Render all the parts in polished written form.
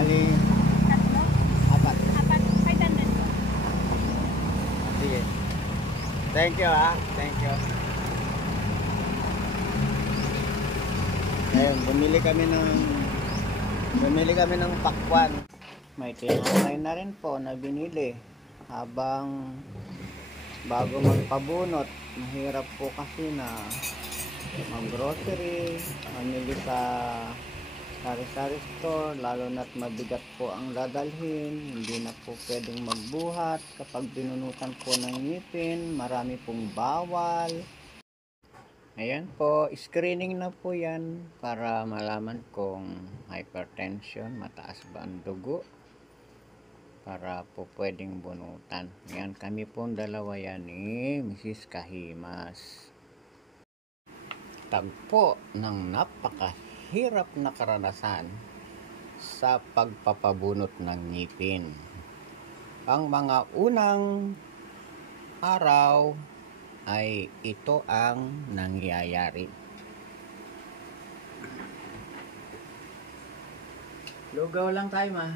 Bali, Tatlo? apat. Apat. 500 po. Sige. Thank you ha. Thank you. Ayun, bumili kami ng pakwan. May tinapay na rin po na binili habang bago magpabunot. Mahirap po kasi na mag-grocery, mamili sa sari-sari store, lalo na't mabigat po ang dadalhin, hindi na po pwedeng magbuhat kapag binunutan po ng ngipin, marami pong bawal. Ayan po, screening na po yan para malaman kung hypertension, mataas ba ang dugo, para po pwedeng bunutan. Ayan, kami pong dalawa yan ni Mrs. Kahimas. Tagpo ng napakahirap na karanasan sa pagpapabunot ng ngipin. Ang mga unang araw ay ito ang nangyayari. Lugaw lang tayo, ma.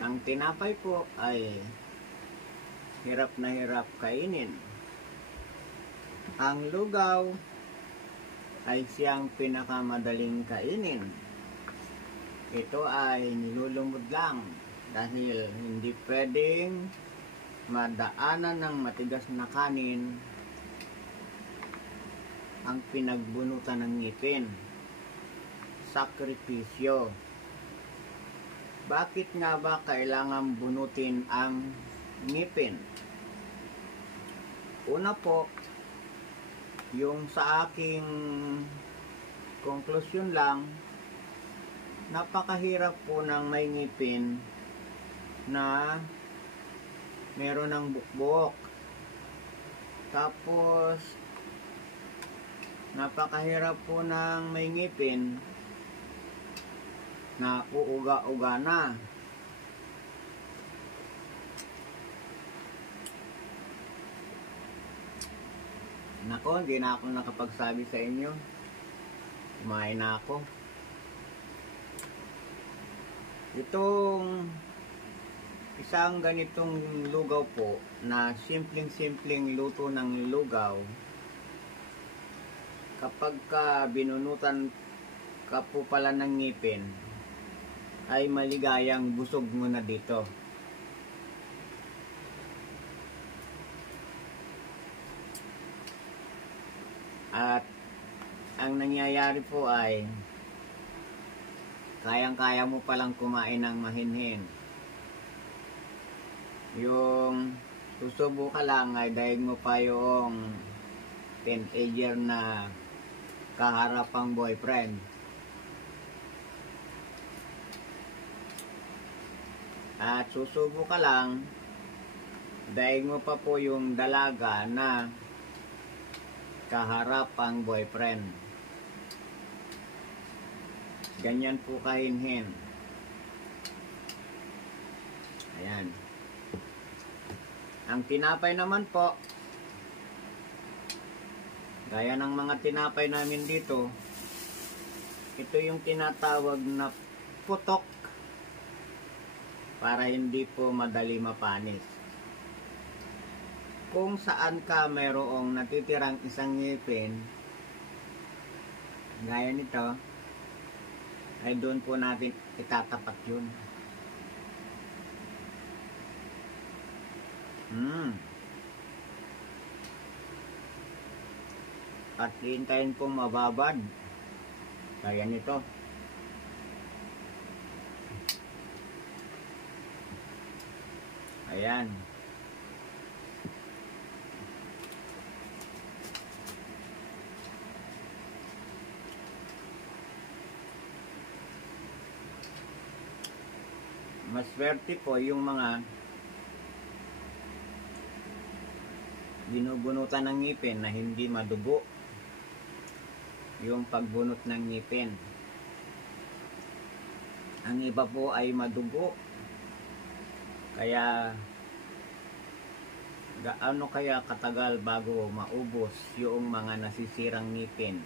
Ang tinapay po ay hirap na hirap kainin. Ang lugaw ay siyang pinakamadaling kainin. Ito ay nilulumod lang dahil hindi pwedeng madaanan ng matigas na kanin ang pinagbunutan ng ngipin. Sakripisyo. Bakit nga ba kailangan bunutin ang ngipin? Una po, yung sa aking konklusyon lang, napakahirap po ng may ngipin na meron ng bukbok. Tapos, napakahirap po ng may ngipin na uuga-uga na. Nako, hindi na ako nakapagsabi sa inyo. Kumain na ako. Itong isang ganitong lugaw po na simpleng-simpleng luto ng lugaw, kapag ka binunutan ka po pala ng ngipin, ay maligayang busog mo na dito. At ang nangyayari po ay kayang-kaya mo palang kumain ng mahinhin. Yung susubo ka lang ay dahil mo pa yung teenager na kaharapang boyfriend. At susubo ka lang dahil mo pa po yung dalaga na kaharapang boyfriend. Ganyan po kahinhin. Ayan. Ang tinapay naman po, gaya ng mga tinapay namin dito, ito yung tinatawag na putok para hindi po madali mapanis. Kung saan ka mayroong natitirang isang ngipin, gaya nito, ay doon po natin itatapat yun. At hintayin pong mababad. Gaya nito. Ayan. Mas swerte po yung mga binubunutan ng ngipin na hindi madugo yung pagbunot ng ngipin. Ang iba po ay madugo, kaya gaano kaya katagal bago maubos yung mga nasisirang ngipin.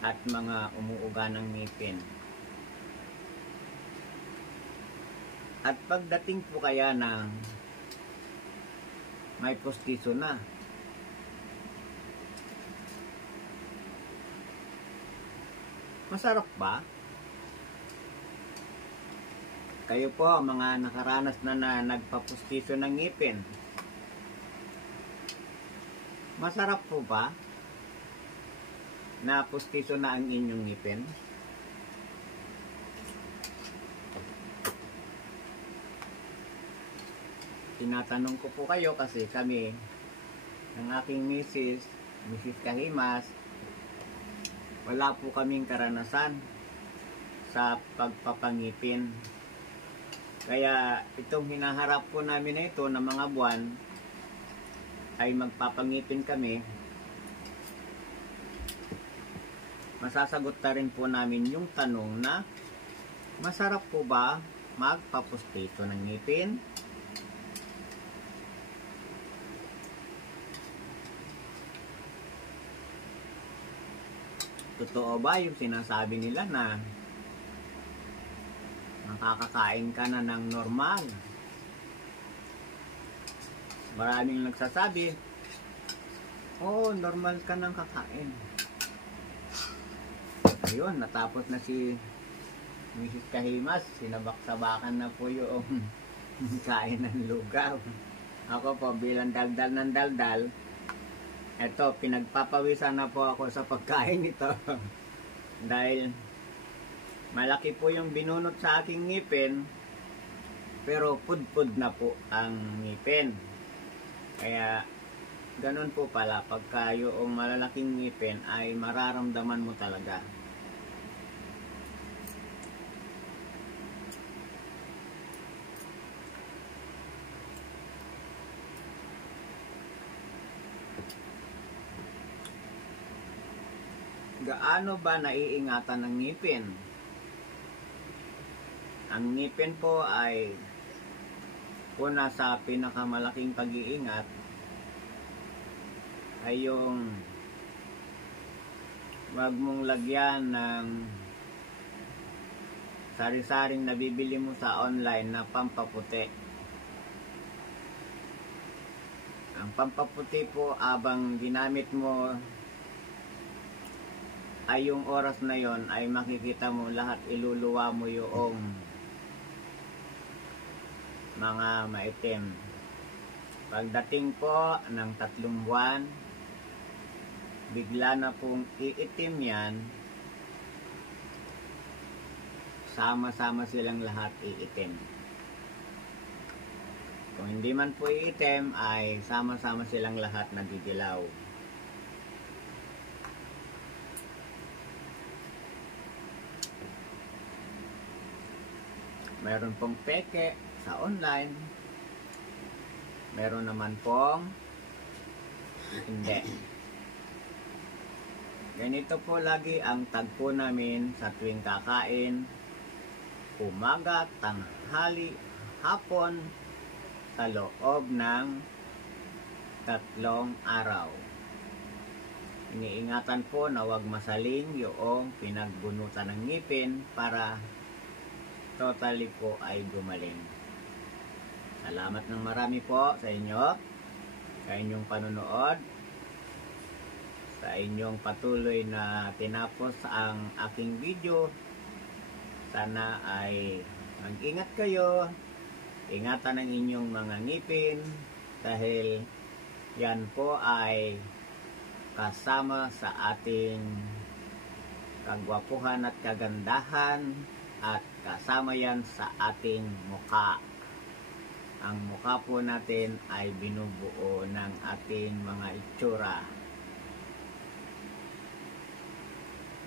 at mga umuuga ng ngipin. At pagdating po kaya ng may postiso na, masarap ba? Kayo po mga nakaranas na nagpapustiso ng ngipin, masarap po ba na pustiso na ang inyong ngipin? Tinatanong ko po kayo kasi kami ng aking Mrs. Kahimas, wala po kaming karanasan sa pagpapangipin. Kaya itong hinaharap po namin na ito na mga buwan ay magpapangipin kami. Masasagot na rin po namin yung tanong na masarap po ba magpapustiso ng ngipin? Totoo ba yung sinasabi nila na nakakakain ka na ng normal? Maraming nagsasabi, oo, normal ka nang kakain. Ayun, natapos na si Mrs. Kahimas, sinabak-sabakan na po yung kain ng lugaw. Ako po bilang daldal ng daldal, eto, pinagpapawisan na po ako sa pagkain nito. Dahil malaki po yung binunot sa aking ngipin, pero pudpud na po ang ngipin. Kaya ganun po pala, pagka yung malalaking ngipin ay mararamdaman mo talaga. Gaano ba naiingatan ng ngipin? Ang ngipin po ay una sa pinakamalaking pag-iingat ay yung wag mong lagyan ng sari-saring nabibili mo sa online na pampaputi. Ang pampaputi po abang ginamit mo ay yung oras na yon ay makikita mo lahat, iluluwa mo yung mga maitim. Pagdating po ng 3 buwan, bigla na pong iitim yan. Sama-sama silang lahat iitim. Kung hindi man po iitim, ay sama-sama silang lahat nagigilaw. Meron pong peke sa online. Meron naman pong hindi. Ganito po lagi ang tagpo namin sa tuwing kakain. Umaga, tanghali, hapon, sa loob ng 3 araw. Iniingatan po na huwag masaling yung pinagbunutan ng ngipin para totally po ay gumaling. Salamat ng marami po sa inyo, sa inyong panunood, sa inyong patuloy na tinapos ang aking video. Sana ay mag-ingat kayo, ingatan ang inyong mga ngipin dahil yan po ay kasama sa ating kagwapuhan at kagandahan. At kasama yan sa ating mukha. Ang mukha po natin ay binubuo ng ating mga itsura.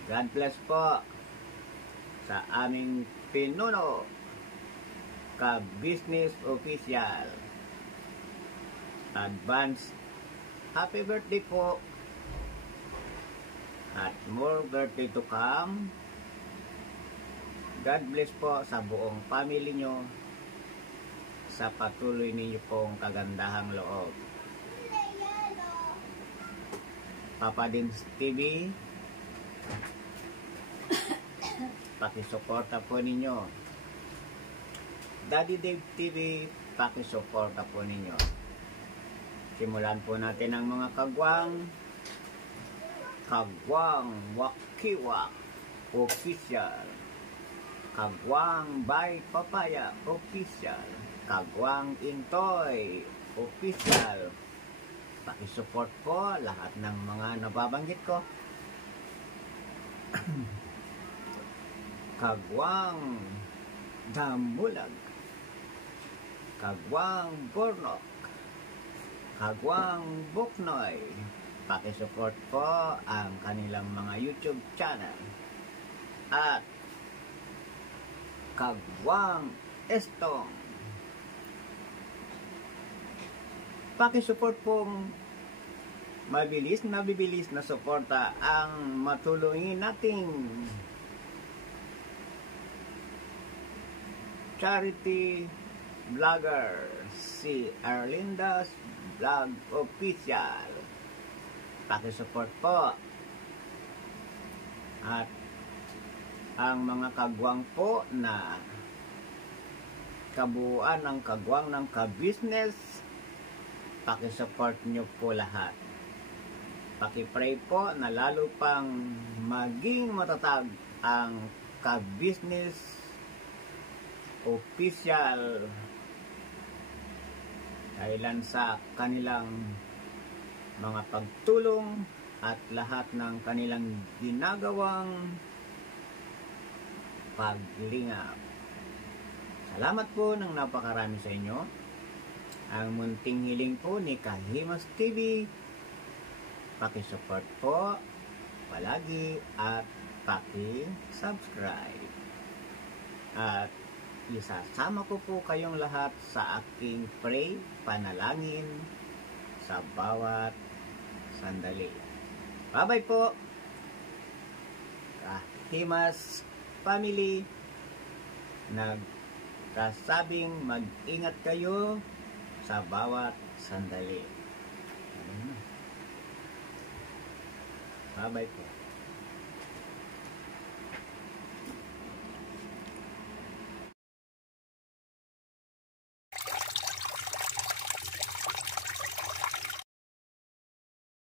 God bless po sa aming pinuno ka-business official. Advance happy birthday po. At more birthday to come. God bless po sa buong family nyo sa patuloy ninyo pong kagandahang loob. Papa Dins TV, pakisuporta po ninyo. Daddy Dave TV, pakisuporta po ninyo. Simulan po natin ang mga kagwang Wakiwak Official, Kagwang by Papaya Official, Kagwang Intoy Official. Pakisupport po lahat ng mga nababanggit ko. Kagwang Damulag, Kagwang Bornok, Kagwang Buknoy. Pakisupport po ang kanilang mga YouTube channel. At Kagwang Estong. Pakisupport pong bibilis na suporta ang matulungin nating charity vlogger, si Erlinda's Vlog Official. Pakisupport po. At ang mga kagwang po na kabuuan ng kagwang ng ka-business, pakisupport nyo po lahat. Pakipray po na lalo pang maging matatag ang ka-business official dahilan sa kanilang mga pagtulong at lahat ng kanilang ginagawang paglingap. Salamat po ng napakarami sa inyo. Ang munting hiling po ni Kahimas TV, pakisupport po palagi at paki-subscribe. At isasama ko po kayong lahat sa aking pray, panalangin sa bawat sandali. Bye-bye po, Kahimas family. Nagkasabing mag-ingat kayo sa bawat sandali. Bye-bye po.